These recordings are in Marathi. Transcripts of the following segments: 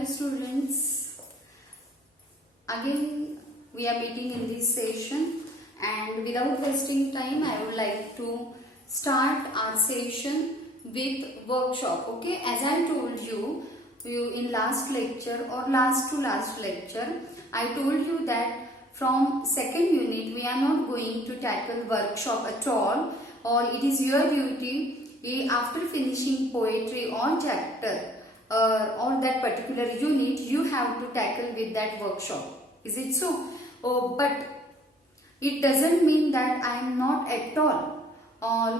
Hello students, again we are meeting in this session, and without wasting time I would like to start our session with workshop. Okay, as I told you in last lecture or last to last lecture, I told you that from second unit we are not going to tackle workshop at all, or it is your duty after finishing poetry or chapter or that particular unit, you have to tackle with that workshop. Is it so? Oh, but it doesn't mean that I am not at all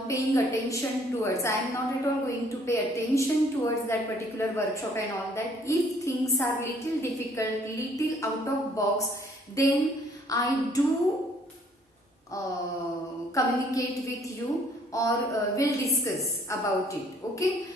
paying attention towards. I am not at all going to pay attention towards that particular workshop and all that. If things are little difficult, little out of box, then I do communicate with you or will discuss about it. Okay?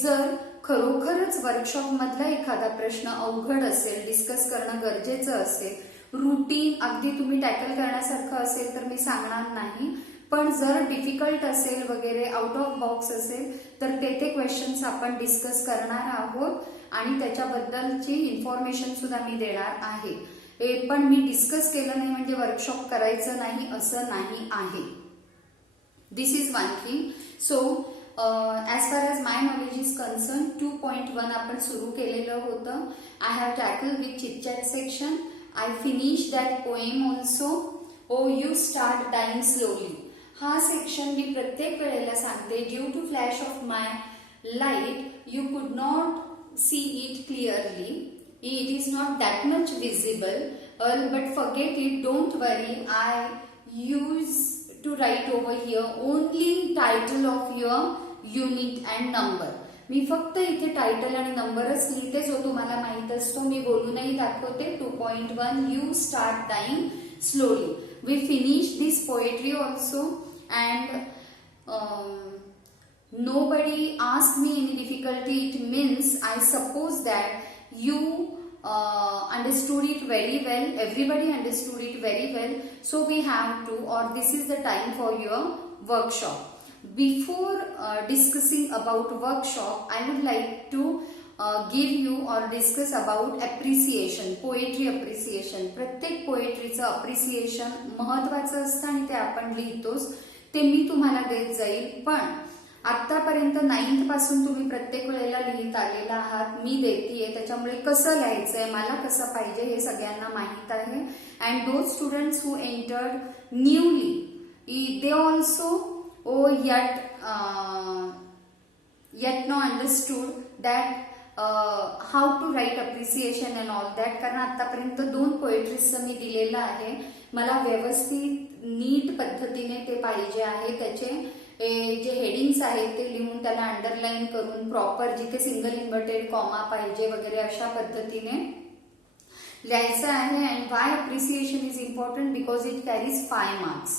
जर खरोखरच वर्कशॉप मधला एखादा प्रश्न अवघड असेल, डिस्कस करणं गरजेचं असेल, रूटीन अगदी तुम्ही टॅकल करण्यासारखं असेल तर मी सांगणार नाही, पण जर डिफिकल्ट असेल वगैरे आउट ऑफ बॉक्स असेल तर ते क्वेश्चन्स आपण डिस्कस करणार आहोत आणि त्याच्याबद्दलची इन्फॉर्मेशन सुद्धा मी देणार आहे. पण मी डिस्कस केलं नाही म्हणजे वर्कशॉप करायचं नाही असं नाही आहे. This is one thing. So as far as my knowledge is concerned, 2.1 आपण सुरू केलेलं होतं. I have tackled with chit chat section. I finished that poem also. Oh, you start dying slowly. हा सेक्शन मी प्रत्येक वेळेला सांगते. Due to flash of my light, you could not see it clearly. It is not that much visible. But forget it. Don't worry. I use to write over here only title of your unit and number. मी फक्त इथे टायटल आणि नंबरच लिहिते जो तुम्हाला माहित असतो. मी बोलूनही दाखवते. 2.1 You start dying slowly. We finished this poetry also, and nobody asked me any difficulty. It means I suppose that you understood it very well. Everybody understood it very well. So we have to, or this is the time for your workshop. Before discussing about workshop, I would like to give you or discuss about appreciation, poetry appreciation. प्रत्येक पोएट्रीचं अप्रिसिएशन महत्वाचं असतं आणि ते आपण लिहितोच. ते मी तुम्हाला देत जाईल. पण आतापर्यंत 9th पासून तुम्ही प्रत्येक वेळेला लिहित आलेला आहात. मी देतीये, त्याच्यामुळे कसं लिहायचंय, मला कसं पाहिजे हे सगळ्यांना माहित आहे. And those students who entered newly, they also yet no understood that how to write appreciation and all that. कारण आतापर्यंत 2 पोएट्रीजचं मी दिलेलं आहे. मला व्यवस्थित नीट पद्धतीने ते पाहिजे आहे. त्याचे जे हेडिंग्स आहेत ते लिहून त्याला अंडरलाईन करून प्रॉपर जिथे सिंगल इन्व्हर्टेड कॉमा पाहिजे वगैरे अशा पद्धतीने लिहायचं आहे. And Y appreciation is important because it carries 5 marks.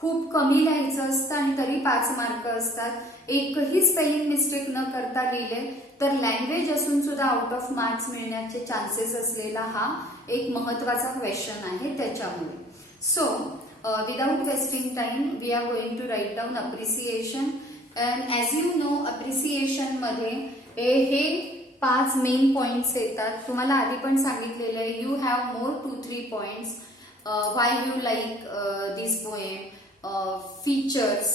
खूप कमी लिहायचं असतं आणि तरी 5 मार्क असतात. एकही स्पेलिंग मिस्टेक न करता लिहिले तर लँग्वेज असून सुद्धा आउट ऑफ मार्क्स मिळण्याचे चान्सेस असलेला हा एक महत्वाचा क्वेश्चन आहे. त्याच्यामुळे so without wasting time we are going to write down appreciation. And as you know appreciation मध्ये हे 5 मेन पॉइंट्स येतात. तुम्हाला आधी पण सांगितलेलं आहे. You have more 2-3 points. Why you like this poem, features,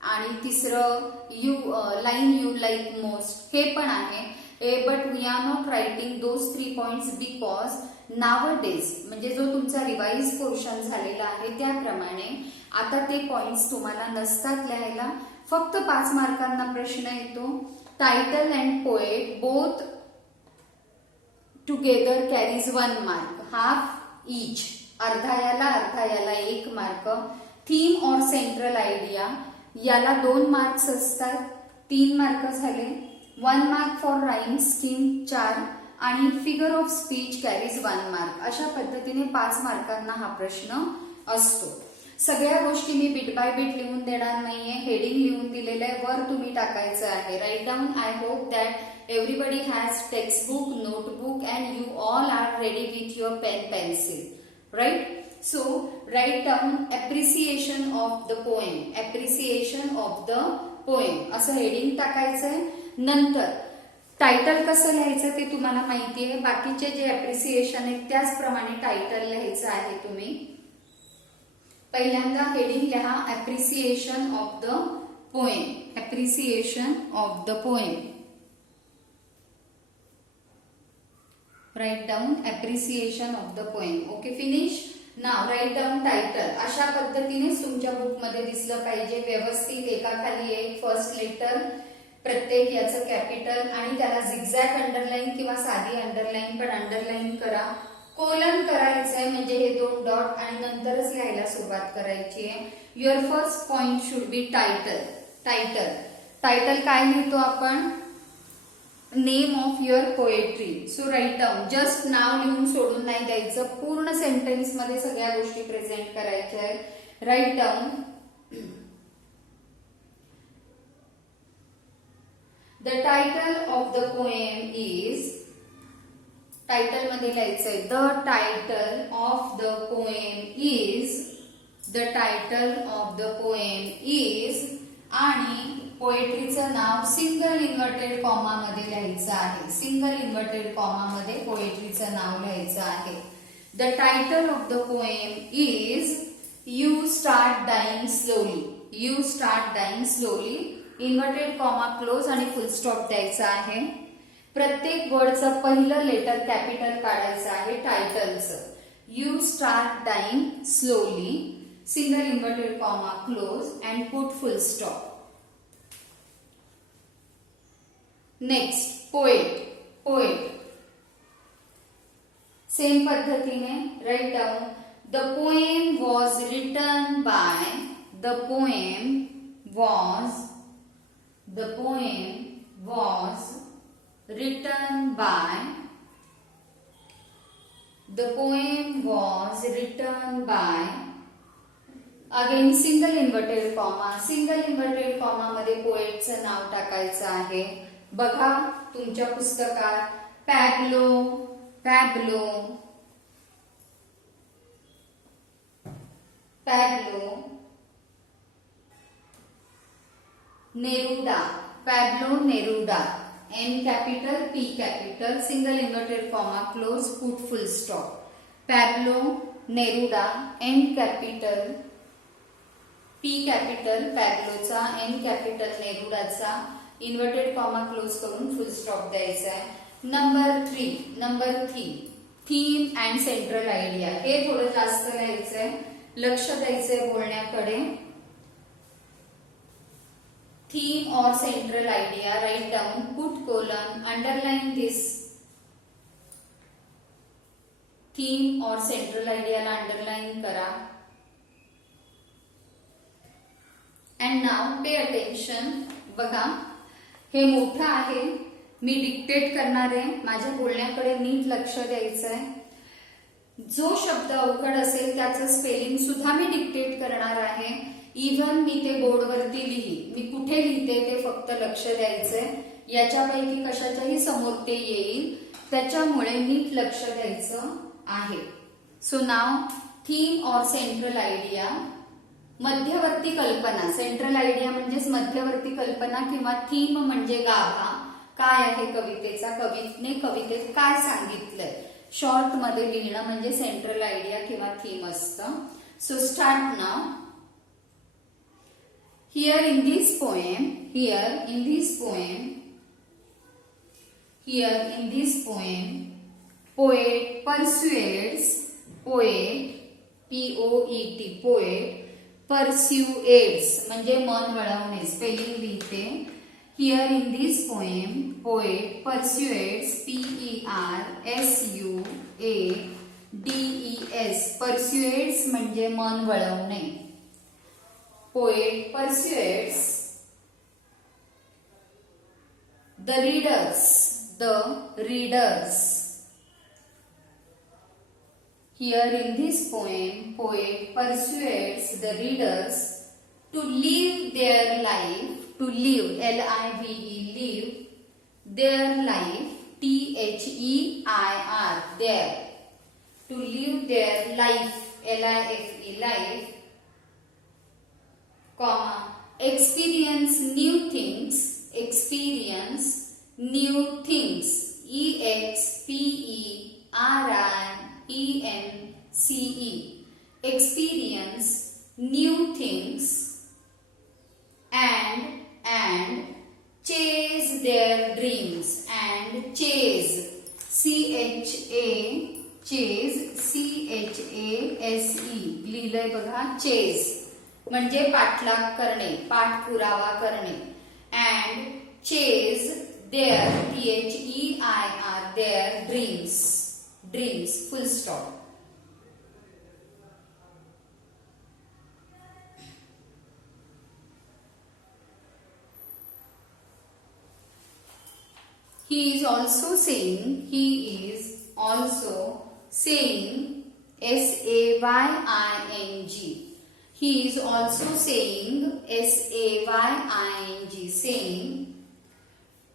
आणि तिसरं लाईन यू लाईक मोस्ट हे पण आहे. But we are not writing those 3 points because नावडेज म्हणजे जो तुमचा रिवाइज पोर्शन झालेला आहे त्याप्रमाणे आता ते पॉइंट्स तुम्हाला नसतात लिहायला. फक्त 5 मार्कांना प्रश्न येतो. Title and poet both together carries 1 mark, half each. अर्धा याला 1 मार्क. थीम और सेंट्रल आयडिया याला 2 मार्क्स असतात. 3 मार्क झाले. 1 मार्क फॉर राईम स्कीम 4 आणि figure of speech carries 1 mark. अशा पद्धतीने 5 मार्कांना हा प्रश्न असतो. सगळ्या गोष्टी मी बिट बाय बिट लिहून देणार नाहीये. हेडिंग लिहून दिलेलं आहे, वर तुम्ही टाकायचं आहे. Write down. I hope that everybody has textbook, notebook and you all are ready with your pen pencil. Right. So write down appreciation of the poem. Appreciation of the poem असं हेडिंग टाकायचंय. नंतर टायटल कसं लिहायचं ते तुम्हाला माहिती आहे. बाकीचे जे अप्रिसिएशन आहेत त्याचप्रमाणे टायटल लिहायचं आहे तुम्ही. पहिल्यांदा हेडिंग लिहा appreciation of the poem. Appreciation of the poem. Write down appreciation of the poem. Okay, finish. Now write down title. अशा पद्धतीनेच तुमच्या बुकमध्ये दिसलं पाहिजे व्यवस्थित, एकाखाली एक. फर्स्ट लेटर प्रत्येक याचं कॅपिटल आणि त्याला झिगझॅग अंडरलाईन किंवा साधी अंडरलाईन, पण अंडरलाईन करा. कोलन करायचं आहे म्हणजे हे 2 डॉट आणि नंतरच लिहायला सुरुवात करायची आहे. Your first point should be title. Title title काय लिहितो आपण? Name of your poetry. So write down. Just नाव लिहून सोडून नाही द्यायचं, पूर्ण सेंटेन्स मध्ये सगळ्या गोष्टी प्रेझेंट करायच्या आहेत. Write down. The title of the poem is. Title मध्ये लिहायचंय the title of the poem is. The title of the poem is आणि पोएट्रीचं नाव सिंगल इन्व्हर्टेड कॉमा मध्ये लिहायचं आहे. सिंगल इन्व्हर्टेड कॉमा मध्ये पोएट्रीचं नाव लिहायचं आहे. The title of the poem is you start dying slowly. You start dying slowly. Inverted comma close आणि फुल स्टॉप द्यायचा आहे. प्रत्येक वर्डचं पहिलं लेटर कॅपिटल काढायचं आहे टायटलचं. You start dying slowly, single inverted comma close and put full stop. Next poet. Poet same पद्धतीने write down. The poem was written by. The poem was. The poem was written by. The poem was written by. Again single inverted comma. Single inverted comma मध्ये पोएटचं नाव टाकायचं आहे. बघा तुमच्या पुस्तकात Pablo. Pablo. Pablo Neruda. Pablo Neruda. N capital P capital single inverted comma close put full stop. Pablo Neruda. N capital P capital पॅब्लोचा, एन कॅपिटल नेरुडाचा, इन्व्हर्टेड कॉमा क्लोज करून फुल स्टॉप द्यायचा आहे. Number 3. Number 3 theme and central idea. हे थोडं जास्त लिहायचंय, लक्ष द्यायचंय बोलण्याकडे. Theme or central idea. Write down. Put colon. Underline this. Theme or central idea ला underline करा. And now pay attention. बघा हे मोठं आहे, मी डिक्टेट करणार आहे, माझ्या बोलण्याकडे नीट लक्ष द्यायचं आहे. जो शब्द अवघड असेल त्याचं स्पेलिंग सुद्धा मी डिक्टेट करणार आहे. इव्हन मी ते बोर्डवरती लिही, मी कुठे लिहिते ते फक्त लक्ष द्यायचंय. याच्यापैकी कशाच्याही समोर ते येईल, त्याच्यामुळे नीट लक्ष द्यायचं आहे. So now theme or central idea. मध्यवर्ती कल्पना. सेंट्रल आयडिया म्हणजेच मध्यवर्ती कल्पना किंवा थीम म्हणजे गाभा. काय आहे कवितेचा, कवितेत काय सांगितलंय, शॉर्ट मध्ये लिहिणं म्हणजे सेंट्रल आयडिया किंवा थीम असतं. So start now. Here in this poem, poet persuades, P-O-E-T, poet persuades म्हणजे मन वळवणे, स्पेलिंग लिहिते. Here in this poem, poet persuades, P-E-R-S-U-A-D-E-S, persuades म्हणजे मन वळवणे. Poet persuades the readers. Here in this poem, poet persuades the readers to live their life. To live, L-I-V-E, live their life, T-H-E-I-R, their. To live their life, L-I-F-E, life. Comma, experience new things, experience New things. EXPERIENCE. Experience new things and chase their dreams. And chase, CHASE लिहिलंय बघा. चेज म्हणजे पाठलाग करणे, पाठपुरावा करणे. And chase their, THEIR, their dreams. Full stop. He is also saying, SAYING. He is also saying, SAYING, saying,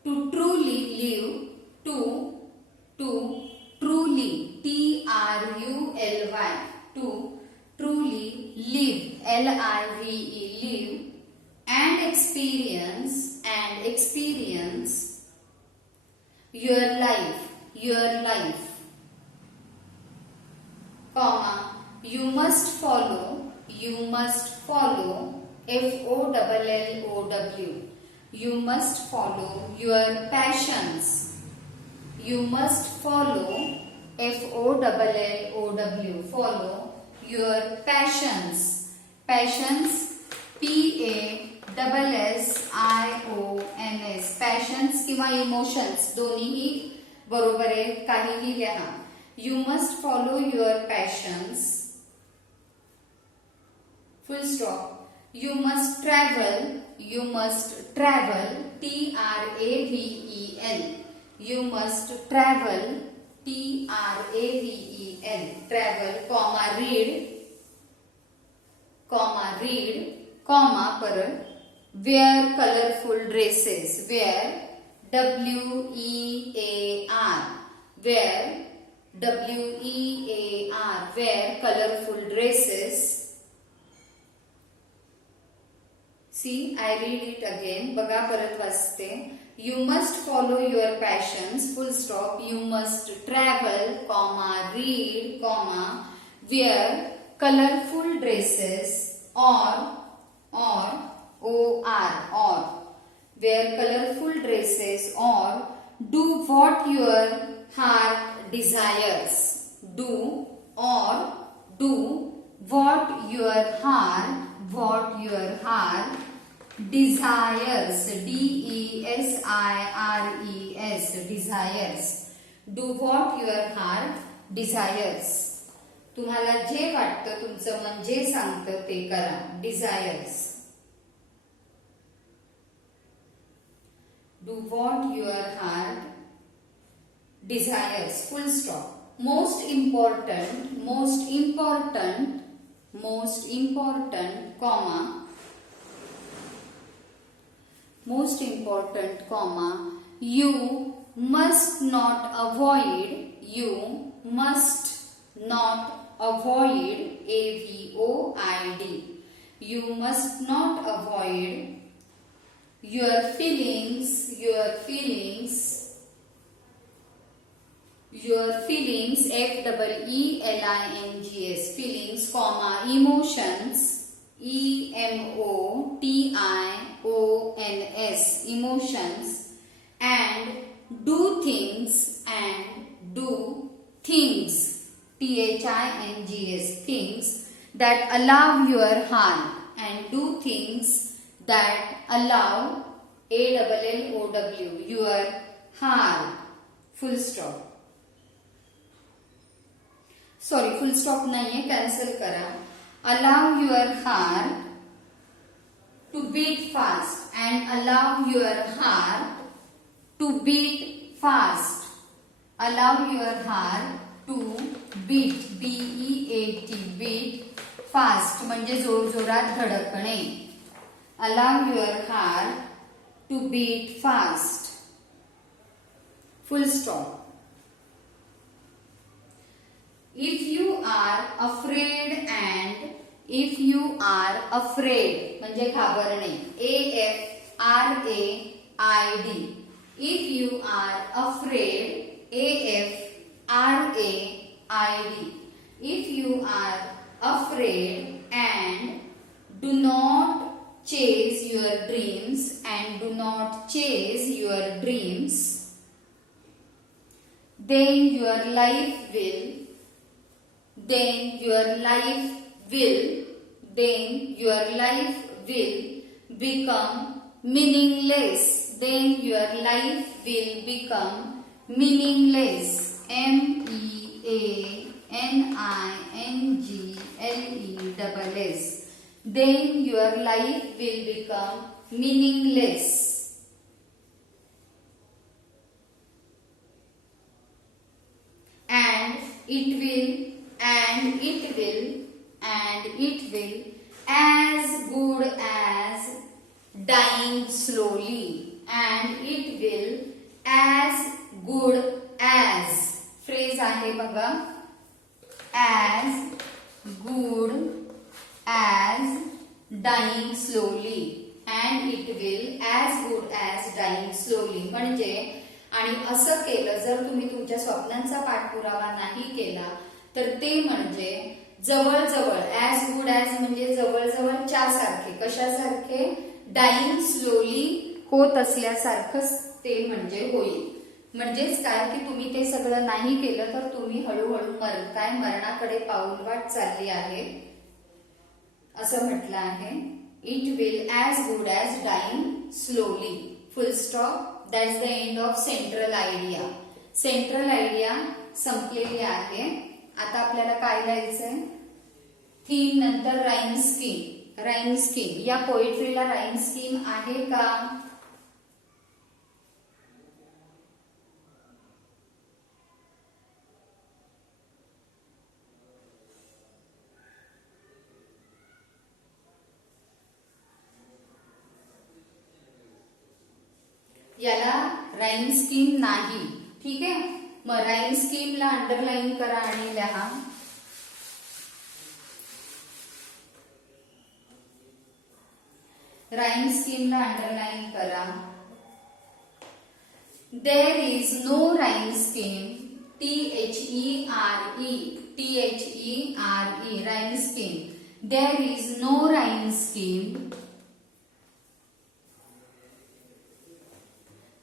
to truly live, to truly, TRULY, to truly live, LIVE, live, and experience your life, comma, you must follow, FOLLOW, you must follow your passions, FOLLOW, follow your passions, PASSIONS, passions किंवा इमोशन्स दोन्हीही बरोबर आहे, काहीही लिहा. You must follow your passions, full stop. You must travel, TRAVEL, you must travel, TRAVEL, travel, read, परत wear colorful dresses, wear, wear colorful dresses. See, I read it again. बघा परत वाचते. You must follow your passions, full stop. You must travel, read, wear colorful dresses, or wear colorful dresses, or do what your heart desires. Do what your heart desires, desires. Do what your heart desires. तुम्हाला जे वाटतं, तुमचं मन जे सांगतं ते करा. Desires. Do what your heart desires, full stop. Most important, comma, you must not avoid, AVOID, you must not avoid your feelings, FEELINGS, feelings, emotions, EMOTIONS, emotions, and do things, THINGS, that allow your heart, and do things that allow, ALLOW, your heart, full stop. Sorry, full stop नाहीये, कॅन्सल करा. Allow your heart to beat fast, and allow your heart to beat fast. Allow your heart to beat, BEAT, beat fast म्हणजे जोरजोरात धडकणे. Allow your heart to beat fast. Full stop. If you are afraid म्हणजे घाबरणे, AFRAID, If you are afraid, AFRAID. If you are afraid and do not chase your dreams and do not chase your dreams, then your life will become meaningless. Then your life will become meaningless. MEANINGLESS. Then your life will become meaningless. And it will as good as dying slowly. And it will as good as. Phrase आहे बघा. As good as dying slowly. And it will as good as dying slowly. म्हणजे आणि असं केलं जर तुम्ही तुमच्या स्वप्नांचा पाठपुरावा नाही केला तर ते म्हणजे जवळजवळ ॲज गुड ॲज म्हणजे जवळजवळच्या सारखे. कशासारखे? डाईंग स्लोली होत असल्यासारखंच ते म्हणजे होईल. म्हणजेच काय की तुम्ही ते सगळं नाही केलं तर तुम्ही हळूहळू मरताय, मरणाकडे पाऊलवाट चालली आहे असं म्हटलं आहे. It will as good as dying slowly. Full stop. That's the end of central idea. Central idea संपलेली आहे. आता आपल्याला काय लिहायचंय? थीम नंतर राईम स्कीम. Rhyme scheme. या पोएट्रीला राईम स्कीम आहे का? याला राईम स्कीम नाही. ठीक आहे. मग राईम स्कीमला अंडरलाईन करा आणि लिहा. राईम स्कीमला अंडरलाईन करा. There is no rhyme scheme. THERE rhyme scheme. There is no rhyme scheme.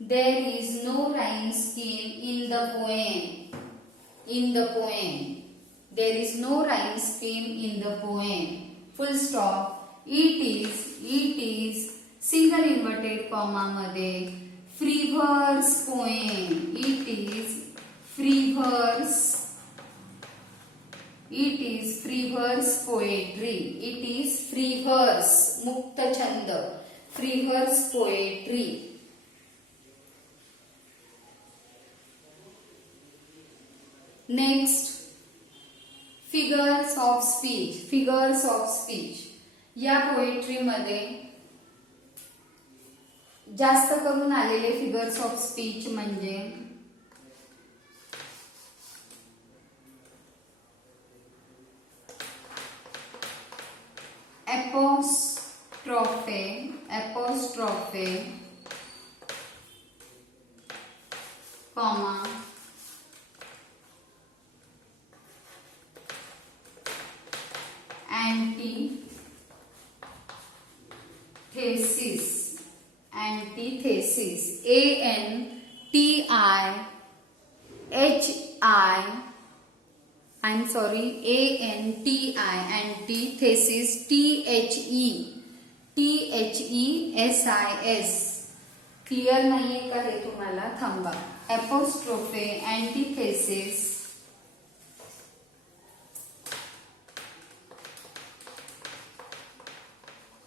There is no rhyme scheme in the poem. There is no rhyme scheme in the poem. Full stop. It is single inverted comma मध्ये frivolous poem. It is frivolous poetry. It is frivolous मुक्त छंद. Frivolous poetry. Next figures of speech. Figures of speech या पोएट्री मध्ये जास्त करून आलेले फिगर्स ऑफ स्पीच म्हणजे apostrophe comma antithesis. Antithesis. THESIS. Clear नाहीये का हे तुम्हाला? थांबा. एपोस्ट्रोफे, अँटिथेसिस,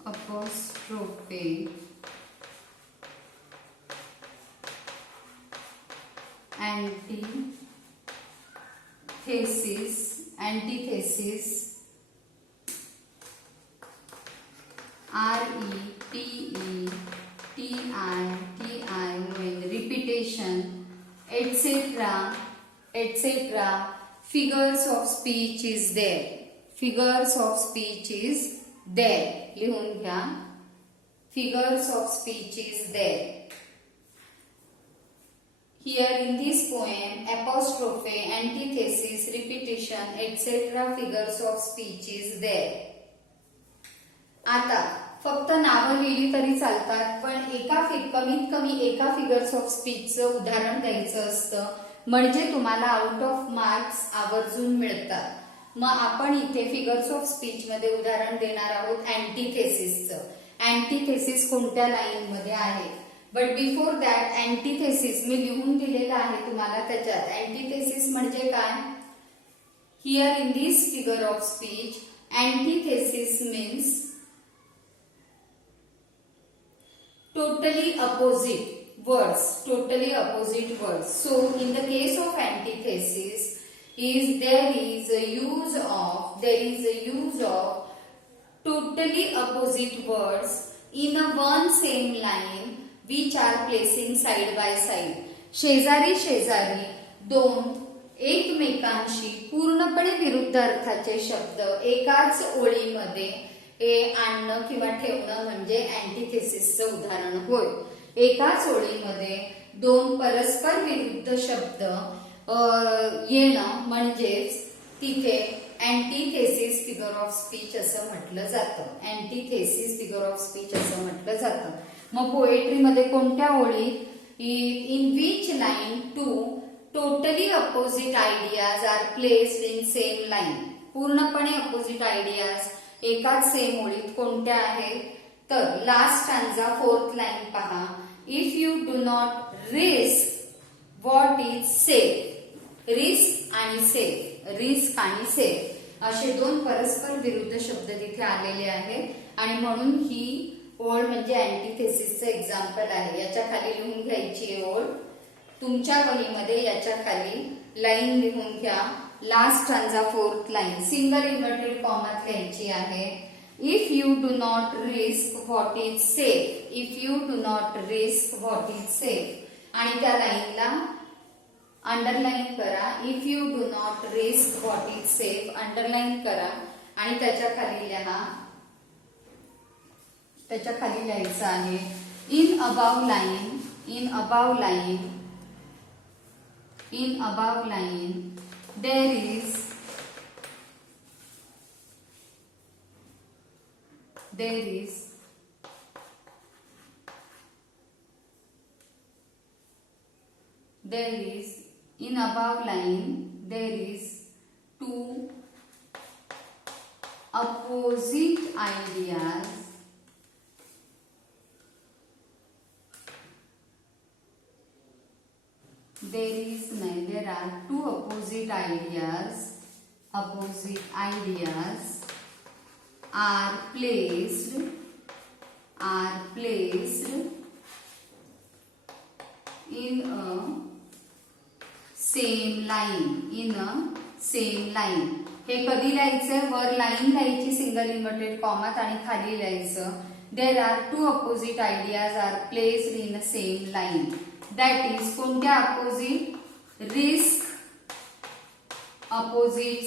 apostrophe, antithesis, REPETI means repetition, etc. Figures of speech is there. Figures of speech is there. लिहून घ्या. Figures of speech is there. Here in this poem, apostrophe, antithesis, repetition, etc. figures of speech is there. आता फक्त नावं लिहिली तरी चालतात, पण कमीत कमी एका फिगर्स ऑफ स्पीचचं उदाहरण द्यायचं असतं, म्हणजे तुम्हाला आउट ऑफ मार्क्स आवर्जून मिळतात. मग आपण इथे फिगर्स ऑफ स्पीच मध्ये उदाहरण देणार आहोत अँटीथेसिसचं. अँटीथेसिस कोणत्या लाईन मध्ये आहे, बट बिफोर दॅट अँटीथेसिस मी लिहून दिलेलं आहे तुम्हाला. त्याच्यात अँटीथेसिस म्हणजे काय, here in this figure of speech antithesis means totally opposite words. So in the case of antithesis there is a use of totally opposite words in a one same line which are placing side by side. शेजारी दोन एकमेकांशी पूर्णपणे विरुद्ध अर्थाचे शब्द एकाच ओळीमध्ये आणणं किंवा ठेवणं म्हणजे अँटीथेसिसचं उदाहरण होय. एकाच ओळीमध्ये दोन परस्पर विरुद्ध शब्द येणं म्हणजेच तिथे अँटीथेसिस फिगर ऑफ स्पीच असं म्हटलं जातं. अँटीथेसिस फिगर ऑफ स्पीच असं म्हटलं जातं. मग पोएट्रीमध्ये कोणत्या ओळीत, in which line two totally opposite ideas are placed in same line. पूर्णपणे अपोजिट आयडियाज एकाच सेम ओळीत कोणत्या आहेत, तर लास्ट स्टॅन्झा फोर्थ लाईन पहा. If you do not risk what is safe. Risk आणि सेफ असे दोन परस्पर विरुद्ध शब्द तिथे आलेले आहेत आणि म्हणून ही ओळ म्हणजे अँटीथेसिसचं एक्झाम्पल आहे. याच्या खाली लिहून घ्यायची ओळ तुमच्या वहीमध्ये, याच्या खाली लाईन लिहून घ्या. Last stanza fourth line single inverted कॉमात लिहायची आहे. If you do not risk what is safe. आणि त्या लाईनला अंडरलाईन करा. If you do not risk what is safe underline करा आणि त्याच्या खाली लिहायचं आहे in above line there is in above line there is two opposite ideas there are two opposite ideas are placed in a same line. हे कधी लिहायचं, वर लाईन लिहायची सिंगल इन्व्हर्टेड कॉमात आणि खाली लिहायचं there are two opposite ideas are placed in a same line. That is कोणत्या opposite, risk opposite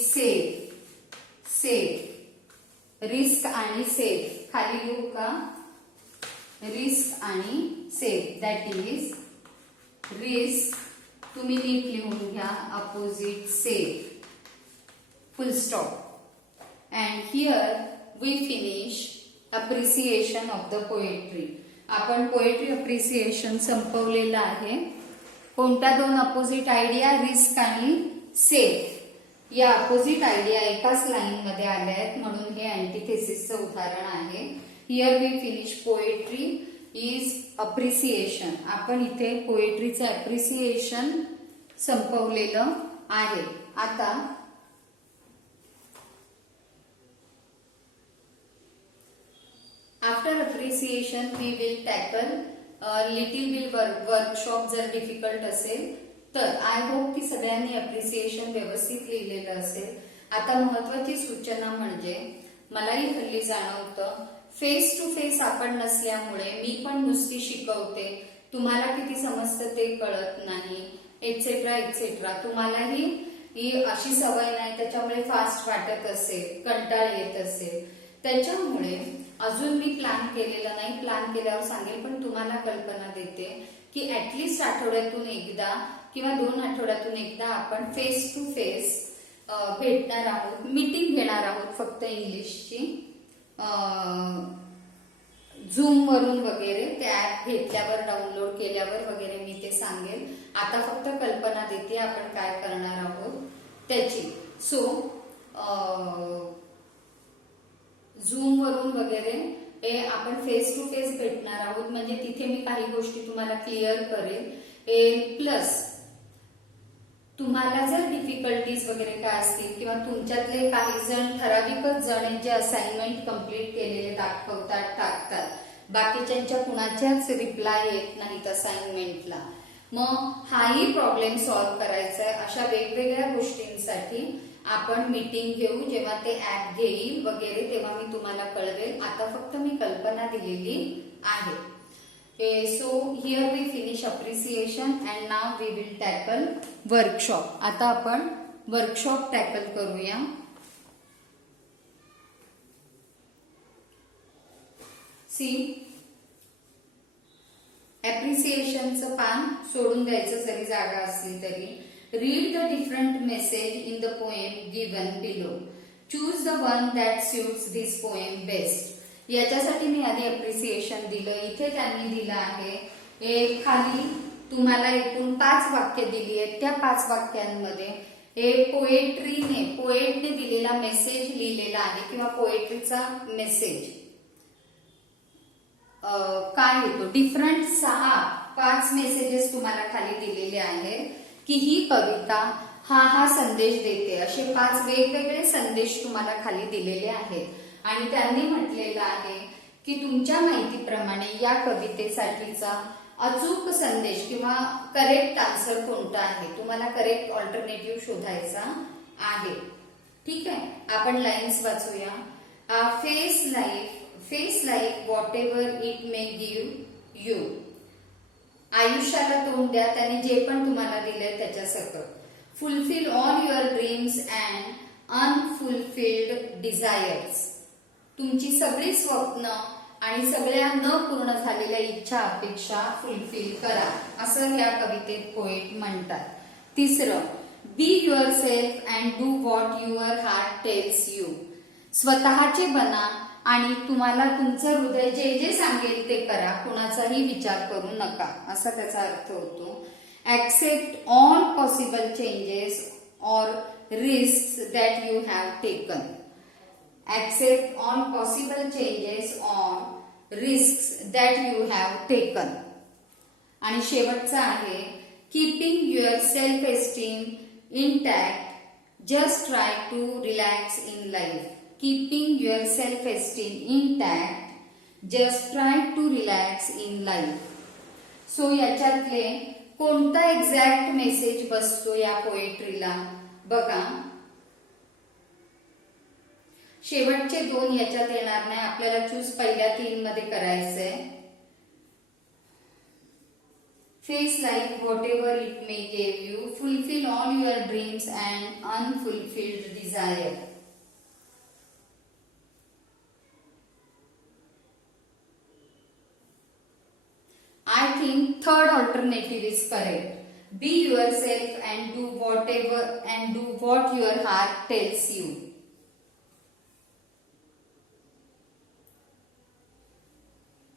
safe. Risk आणि सेफ खाली लिहू का, रिस्क आणि सेफ. दॅट इज रिस्क तुम्ही नीट लिहून घ्या, opposite safe, full stop. And here we finish appreciation of the poetry. आपण पोएट्री अप्रिसिएशन संपवलेलं आहे. कोणत्या दोन अपोजिट आयडिया, रिस्क आणि सेफ, या अपोजिट आयडिया एकाच लाईन मध्ये आल्या आहेत म्हणून हे अँटीथेसिसचं उदाहरण आहे. Here we finish poetry is appreciation. आपण इथे पोएट्रीचं अप्रिसिएशन संपवलेलं आहे. आता after appreciation we will tackle little bill workshop. जर डिफिकल्ट असेल तर आय होप की सगळ्यांनी अप्रिसिएशन व्यवस्थित लिहिलेलं असेल. आता महत्वाची सूचना म्हणजे मलाही हल्ली जाणवतं फेस टू फेस आपण नसल्यामुळे मी पण नुसती शिकवते, तुम्हाला किती समजतं ते कळत नाही, एटसेट्रा एटसेट्रा. तुम्हालाही ही अशी सवय नाही, त्याच्यामुळे फास्ट वाटत असेल, कंटाळ येत असेल. त्याच्यामुळे अजून मी प्लॅन केलेला नाही, प्लॅन केल्यावर सांगेल, पण तुम्हाला कल्पना देते की ऍटलिस्ट आठवड्यातून एकदा किंवा 2 आठवड्यातून एकदा आपण फेस टू फेस भेटणार आहोत, मीटिंग घेणार आहोत फक्त इंग्लिशची, झूम वरून वगैरे. ते ऍप घेतल्यावर डाउनलोड केल्यावर वगैरे मी ते सांगेल. आता फक्त कल्पना देते आपण काय करणार आहोत त्याची. सो झूम वरून वगैरे आपण फेस टू फेस भेटणार आहोत, म्हणजे तिथे मी काही गोष्टी तुम्हाला क्लिअर करेल. प्लस तुम्हाला जर डिफिकल्टीज वगैरे काय असतील किंवा तुमच्यातले काही जण ठराविकच जण जे असाइनमेंट कम्प्लीट केलेले दाखवतात टाकतात, बाकीच्यांच्या कुणाच्याच रिप्लाय येत नाहीत असाइनमेंटला, मग हाही प्रॉब्लेम सॉल्व्ह करायचा आहे. अशा वेगवेगळ्या गोष्टींसाठी आपण मीटिंग घेऊ. जेव्हा ते ऍप घेईल वगैरे तेव्हा मी तुम्हाला कळवेल. आता फक्त मी कल्पना दिलेली आहे. So here we finish appreciation and now we will tackle workshop. आता आपण वर्कशॉप टॅकल करूया. सी, अप्रिसिएशनचं पान सोडून द्यायचं जरी जागा असली तरी. Read the different message in the poem given below. Choose the one that suits this poem best. याच्यासाठी मी आधी अप्रिसिएशन दिलं. इथे त्यांनी दिलं आहे खाली तुम्हाला एकूण 5 वाक्य दिली आहेत. त्या 5 वाक्यांमध्ये पोएटने दिलेला मेसेज लिहिलेला आहे किंवा पोएट्रीचा मेसेज काय होतो. डिफरंट 5 मेसेजेस तुम्हाला खाली दिलेले आहेत की ही कविता हा संदेश देते. असे 5 वेगवेगळे संदेश तुम्हाला खाली दिलेले आहेत. आणि त्यांनी म्हटलेलं आहे की तुमच्या माहितीप्रमाणे या कवितेसाठीचा अचूक संदेश किंवा करेक्ट आन्सर कोणता आहे, तुम्हाला करेक्ट ऑल्टरनेटिव्ह शोधायचा आहे. ठीक आहे, आपण लाईन्स वाचूया. Face life whatever it may give you. आयुष्याला तोंड द्या त्याने जे पण तुम्हाला दिलंय त्याच्या सकट. Fulfil all your dreams and unfulfilled desires. तुमची सगळी स्वप्न आणि सगळ्या न पूर्ण झालेल्या इच्छा अपेक्षा फुलफिल करा, असं या कवितेत पोएट म्हणतात. तिसरं, be your self and do what your heart tells you. स्वतःचे बना आणि तुम्हाला तुमचं हृदय जे जे सांगेल ते करा, कुणाचाही विचार करू नका, असा त्याचा अर्थ होतो. Accept all possible changes or risk that you have taken. Accept all possible changes or risks that you have taken. आणि शेवटचा आहे keeping your self-esteem intact, just try to relax in life. Keeping your self-esteem intact, just try to relax in life. So याच्यातले कोणता एक्झॅक्ट मेसेज बसतो या पोएट्रीला बघा. शेवटचे 2 याच्यात येणार नाही, आपल्याला चूज पहिल्या 3 मध्ये करायचंय. Face life whatever it may give you. Fulfil all your dreams and unfulfilled desire. I think third alternative is correct. Be yourself and do what your heart tells you.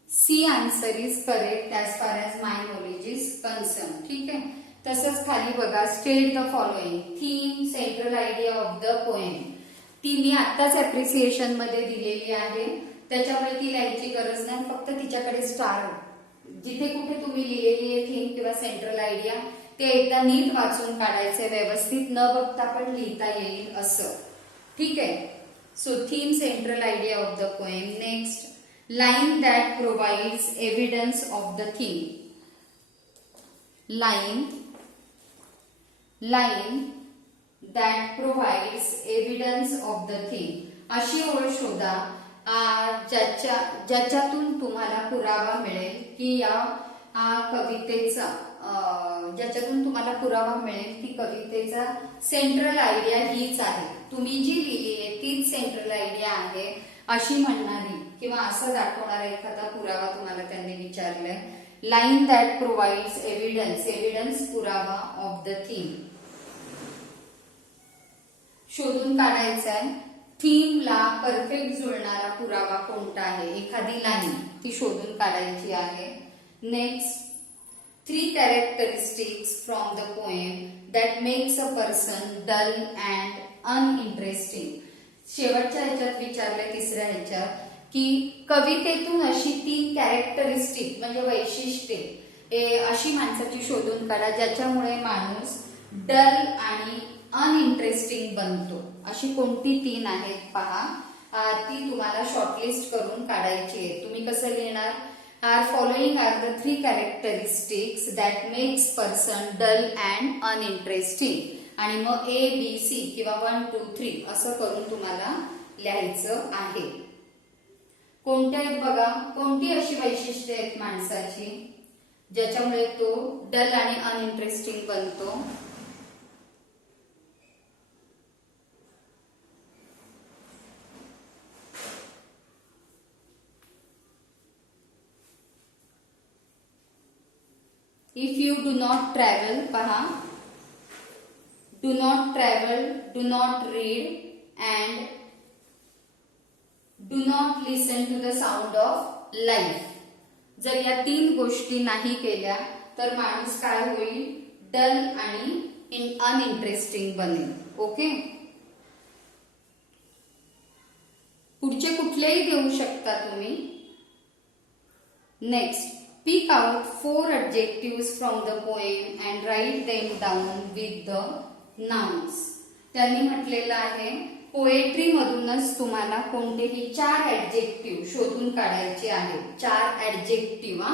C answer is correct as far as my knowledge is concerned. ठीक आहे. तसंच खाली बघा, state the following. Theme, central idea of the poem. ती मी आत्ताच अप्रिसिएशन मध्ये दिलेली आहे, त्याच्यामुळे ती लिहायची गरज नाही. फक्त तिच्याकडे स्टार जिथे कुठे तुम्ही लिहिलेली आहे थीम किंवा सेंट्रल आयडिया ते एकदा नीट वाचून काढायचे, व्यवस्थित न बघता पण लिहिता येईल असं. ठीक आहे. So theme, central idea of the poem. Next, line that provides evidence of the theme. Line that provides evidence of the theme. अशी ओळ शोधा ज्याच्यातून तुम्हाला पुरावा मिळेल की या कवितेचा ज्याच्यातून तुम्हाला पुरावा मिळेल की कवितेचा सेंट्रल आयडिया हीच आहे. तुम्ही जी लिहिली आहे तीच सेंट्रल आयडिया आहे अशी म्हणणारी किंवा असं दाखवणारा एखादा पुरावा तुम्हाला त्यांनी विचारलाय. Line that provides evidence, evidence पुरावा ऑफ द थीम. शोधून काढायचा आहे थीमला परफेक्ट जुळणारा पुरावा कोणता आहे. एखादी लाईन ती शोधून काढायची आहे. Next, 3 characteristics from the poem that makes a person dull and uninteresting. शेवटच्या ह्याच्यात विचारलंय तिसऱ्या ह्याच्यात की कवितेतून अशी 3 कॅरेक्टरिस्टिक म्हणजे वैशिष्ट्ये अशी माणसाची शोधून काढा ज्याच्यामुळे माणूस डल आणि अनइंटरेस्टिंग बनतो. अशी कोणती 3 आहेत पहा. ती तुम्हाला शॉर्टलिस्ट करून काढायची आहे. तुम्ही कसं लिहिणार, are following are the 3 characteristics that makes person dull and uninteresting. आणि मग ABC किंवा 1, 2, 3 असं करून तुम्हाला लिहायचं आहे. कोणत्या आहेत बघा, कोणती अशी वैशिष्ट्ये आहेत माणसाची ज्याच्यामुळे तो डल आणि अनइंटरेस्टिंग बनतो. If you do not travel, पहा, do not travel, do not read and do not listen to the sound of life. जर या 3 गोष्टी नाही केल्या तर माणूस काय होईल, डल आणि अनइंटरेस्टिंग बनेल. ओके, पुढचे कुठलेही देऊ शकता तुम्ही. Next, pick out 4 adjectives from the poem and write them down with the nouns. त्यांनी म्हटलेलं आहे पोएट्री मधूनच तुम्हाला कोणतेही 4 ऍडजेक्टिव्ह शोधून काढायचे आहेत. 4 ऍडजेक्टिव्ह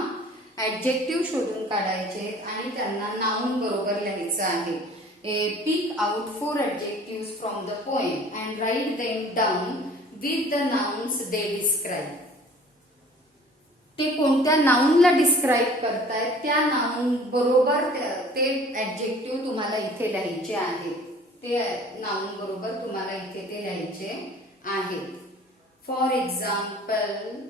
ऍडजेक्टिव्ह शोधून काढायचे आणि त्यांना नाउन बरोबर लिहायचं आहे. पिक out 4 adjectives from the poem and write them down with the nouns they describe. ते कोणत्या नाउनला डिस्क्राईब करतायत त्या नाउन बरोबर ते ऍडजेक्टिव्ह तुम्हाला इथे लिहायचे आहे. ते नाउन बरोबर तुम्हाला इथे ते लिहायचे आहे. फॉर एक्झाम्पल,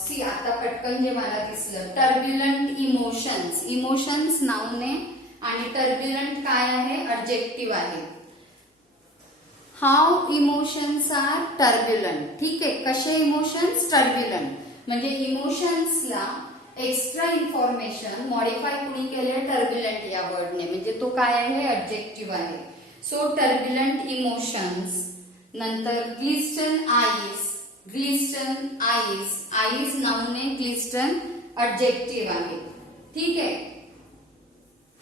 सी आता पटकन जे मला दिसलं, टर्ब्युलंट इमोशन्स. इमोशन्स नाउन आहे आणि टर्ब्युलंट काय आहे, ऍडजेक्टिव्ह आहे. How emotions are turbulent. ठीक आहे, कसे इमोशन्स, टर्ब्युलंट. म्हणजे इमोशन्सला एक्स्ट्रा इन्फॉर्मेशन मॉडिफाय कुणी केले, टर्ब्युलंट या वर्डने. म्हणजे तो काय आहे, ऍडजेक्टिव्ह आहे. So turbulent emotions. नंतर ग्लिस्टन आईज, ग्लिस्टन आईज, आईज नाउन आहे, ग्लिस्टन ऍडजेक्टिव्ह आहे. ठीक आहे.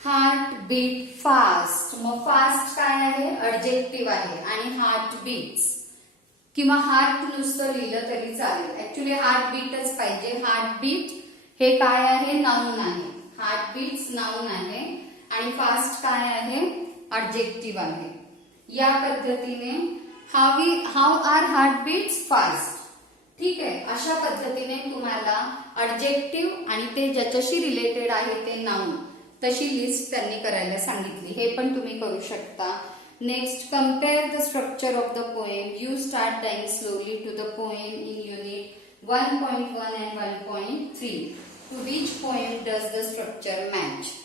हार्ट बीट फास्ट, मग फास्ट काय आहे, ऍडजेक्टिव्ह आहे. आणि हार्ट बीट्स किंवा हार्ट नुसतं लिहिलं तरी चालेल. ऍक्च्युली हार्ट बीटच पाहिजे. हार्ट बीट हे काय आहे, नाउन आहे. हार्ट बीट्स नाउन आहे आणि फास्ट काय आहे, ऍडजेक्टिव्ह आहे. या पद्धतीने how are heart beats fast. ठीक आहे, अशा पद्धतीने तुम्हाला ऍडजेक्टिव्ह आणि ते ज्याच्याशी रिलेटेड आहे ते नाउन तशी लिस्ट त्यांनी करायला सांगितली. हे पण तुम्ही करू शकता. Next, compare the structure of the poem. You start dying slowly to the poem in unit 1.1 and 1.3. To which poem does the structure match.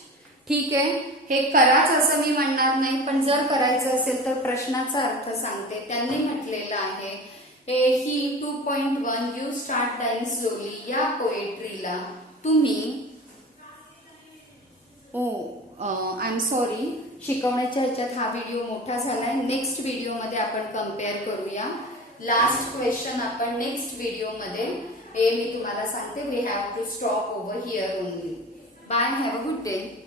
ठीक आहे, हे कराच असं मी म्हणणार नाही, पण जर करायचं असेल तर प्रश्नाचा अर्थ सांगते. त्यांनी म्हटलेलं आहे ही 2.1 यू स्टार्ट डाइंग स्लोली या पोएट्रीला तुम्ही आय एम सॉरी, शिकवण्याच्या ह्याच्यात हा व्हिडिओ मोठा झालाय. नेक्स्ट व्हिडिओमध्ये आपण कम्पेअर करूया. लास्ट क्वेश्चन आपण नेक्स्ट व्हिडिओमध्ये मी तुम्हाला सांगते. We have to stop over here only. Bye, have a good day.